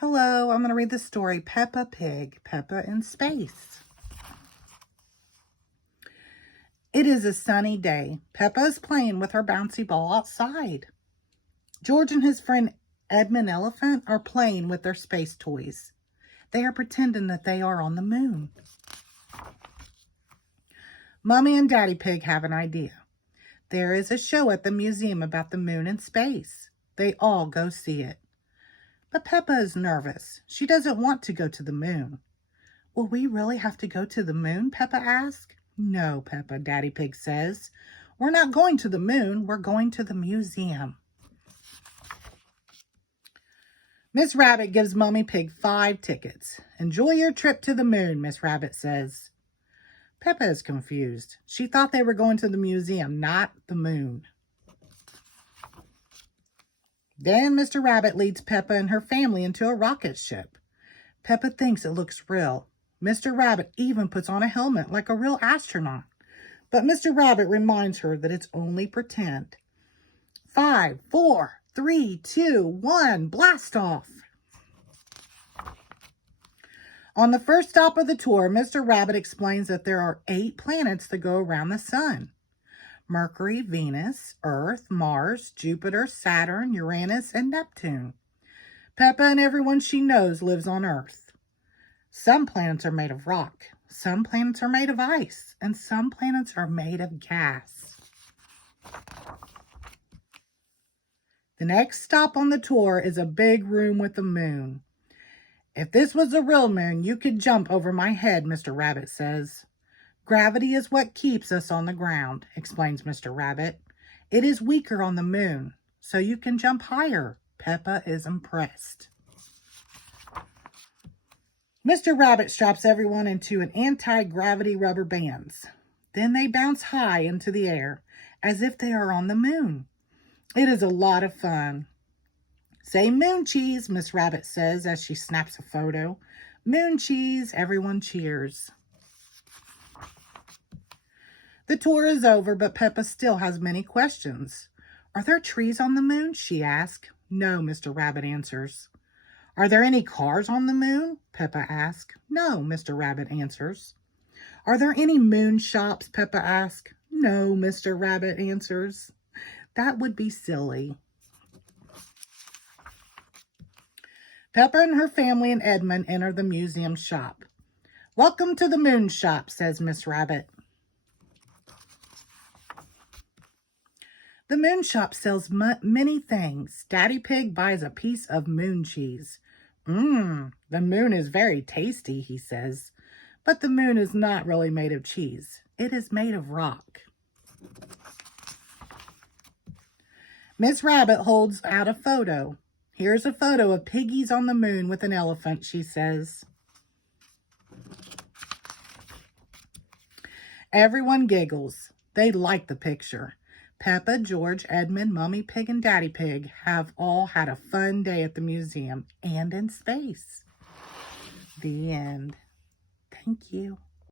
Hello, I'm going to read the story Peppa Pig, Peppa in Space. It is a sunny day. Peppa is playing with her bouncy ball outside. George and his friend Edmund Elephant are playing with their space toys. They are pretending that they are on the moon. Mommy and Daddy Pig have an idea. There is a show at the museum about the moon and space. They all go see it. But Peppa is nervous. She doesn't want to go to the moon. Will we really have to go to the moon? Peppa asks. No, Peppa, Daddy Pig says. We're not going to the moon. We're going to the museum. Miss Rabbit gives Mummy Pig 5 tickets. Enjoy your trip to the moon, Miss Rabbit says. Peppa is confused. She thought they were going to the museum, not the moon. Then Mr. Rabbit leads Peppa and her family into a rocket ship. Peppa thinks it looks real. Mr. Rabbit even puts on a helmet like a real astronaut. But Mr. Rabbit reminds her that it's only pretend. 5, 4, 3, 2, 1, blast off! On the first stop of the tour, Mr. Rabbit explains that there are 8 planets that go around the sun. Mercury, Venus, Earth, Mars, Jupiter, Saturn, Uranus, and Neptune. Peppa and everyone she knows lives on Earth. Some planets are made of rock, some planets are made of ice, and some planets are made of gas. The next stop on the tour is a big room with a moon. If this was a real moon, you could jump over my head, Mr. Rabbit says. Gravity is what keeps us on the ground, explains Mr. Rabbit. It is weaker on the moon, so you can jump higher. Peppa is impressed. Mr. Rabbit straps everyone into an anti-gravity rubber bands. Then they bounce high into the air, as if they are on the moon. It is a lot of fun. Say moon cheese, Miss Rabbit says as she snaps a photo. Moon cheese, everyone cheers. The tour is over, but Peppa still has many questions. Are there trees on the moon? She asks. No, Mr. Rabbit answers. Are there any cars on the moon? Peppa asks. No, Mr. Rabbit answers. Are there any moon shops? Peppa asks. No, Mr. Rabbit answers. That would be silly. Peppa and her family and Edmund enter the museum shop. Welcome to the moon shop, says Miss Rabbit. The moon shop sells many things. Daddy Pig buys a piece of moon cheese. The moon is very tasty, he says. But the moon is not really made of cheese. It is made of rock. Miss Rabbit holds out a photo. Here's a photo of piggies on the moon with an elephant, she says. Everyone giggles. They like the picture. Peppa, George, Edmund, Mummy Pig, and Daddy Pig have all had a fun day at the museum and in space. The end. Thank you.